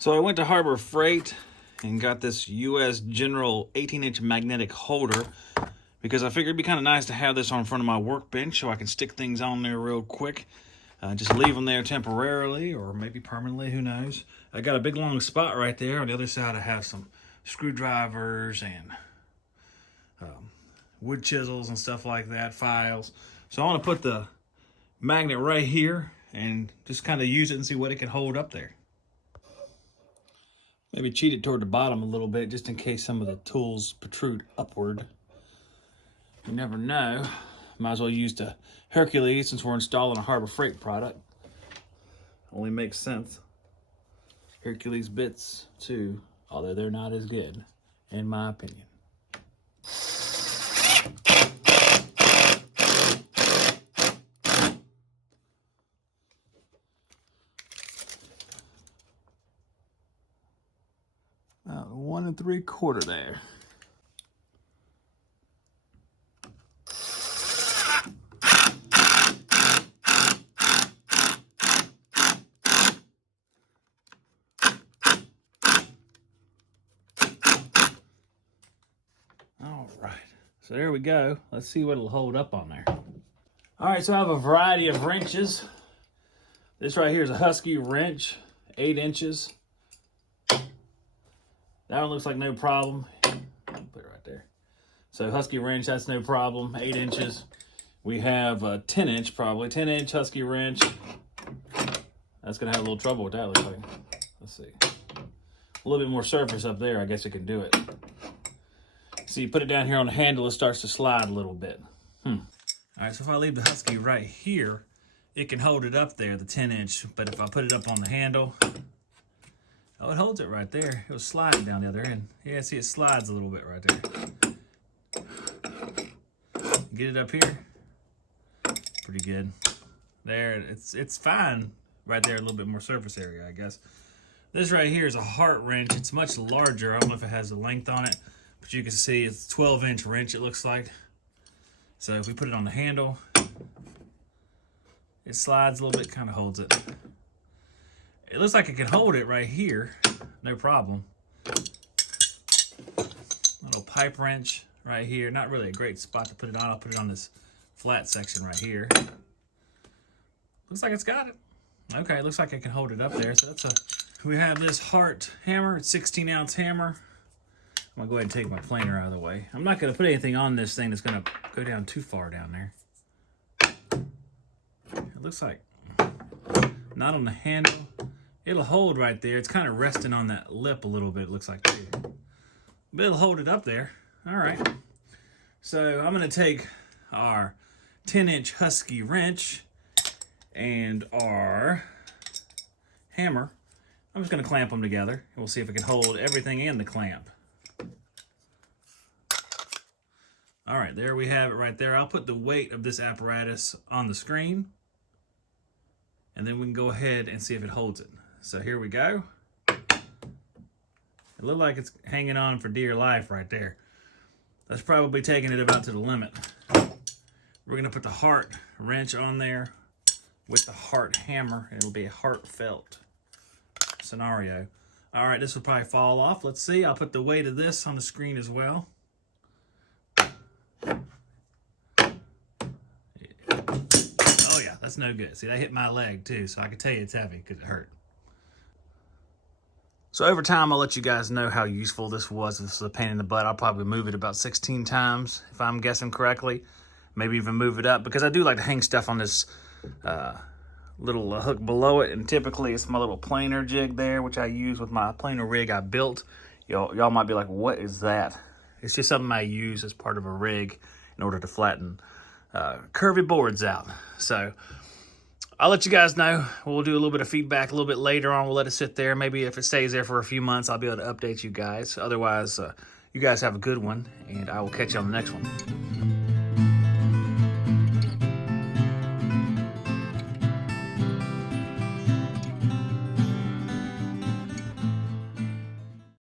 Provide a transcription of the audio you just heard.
So I went to Harbor Freight and got this US General 18-inch magnetic holder because I figured it'd be kind of nice to have this on front of my workbench so I can stick things on there real quick. Just leave them there temporarily or maybe permanently, who knows. I got a big long spot right there. On the other side I have some screwdrivers and wood chisels and stuff like that, files. So I want to put the magnet right here and just kind of use it and see what it can hold up there. Maybe cheat it toward the bottom a little bit just in case some of the tools protrude upward. You never know. Might as well use the Hercules since we're installing a Harbor Freight product. Only makes sense. Hercules bits too, although they're not as good, in my opinion. About 1 3/4 there. All right, so there we go. Let's see what it'll hold up on there. All right, so I have a variety of wrenches. This right here is a Husky wrench, 8 inches. That one looks like no problem. Put it right there. So Husky wrench, that's no problem, 8 inches. We have a 10-inch, probably 10-inch Husky wrench. That's gonna have a little trouble with that, looks like. Let's see. A little bit more surface up there, I guess it can do it. So you put it down here on the handle, it starts to slide a little bit. All right, so if I leave the Husky right here, it can hold it up there, the 10-inch. But if I put it up on the handle, oh, it holds it right there. It was sliding down the other end. Yeah, see, it slides a little bit right there. Get it up here. Pretty good. There, it's fine right there. A little bit more surface area, I guess. This right here is a Hart wrench. It's much larger. I don't know if it has the length on it, but you can see it's a 12-inch wrench, it looks like. So if we put it on the handle, it slides a little bit, kind of holds it. It looks like it can hold it right here, no problem. Little pipe wrench right here. Not really a great spot to put it on. I'll put it on this flat section right here. Looks like it's got it. Okay, looks like I can hold it up there. So that's a. We have this Hart hammer. It's 16-ounce hammer. I'm gonna go ahead and take my planer out of the way. I'm not gonna put anything on this thing that's gonna go down too far down there. It looks like not on the handle. It'll hold right there. It's kind of resting on that lip a little bit, it looks like too. But it'll hold it up there. All right. So I'm gonna take our 10-inch Husky wrench and our hammer. I'm just gonna clamp them together and we'll see if it can hold everything in the clamp. All right, there we have it right there. I'll put the weight of this apparatus on the screen and then we can go ahead and see if it holds it. So here we go. It looks like it's hanging on for dear life right there. That's probably taking it about to the limit. We're gonna put the Hart wrench on there with the Hart hammer. It'll be a heartfelt scenario. All right, this will probably fall off. Let's see, I'll put the weight of this on the screen as well. Oh yeah, that's no good. See, that hit my leg too, so I can tell you it's heavy because it hurt. So over time, I'll let you guys know how useful this was. This is a pain in the butt. I'll probably move it about 16 times, if I'm guessing correctly. Maybe even move it up, because I do like to hang stuff on this little hook below it. And typically, it's my little planer jig there, which I use with my planer rig I built. Y'all might be like, what is that? It's just something I use as part of a rig in order to flatten curvy boards out. So I'll let you guys know. We'll do a little bit of feedback a little bit later on. We'll let it sit there. Maybe if it stays there for a few months, I'll be able to update you guys. Otherwise, you guys have a good one, and I will catch you on the next one.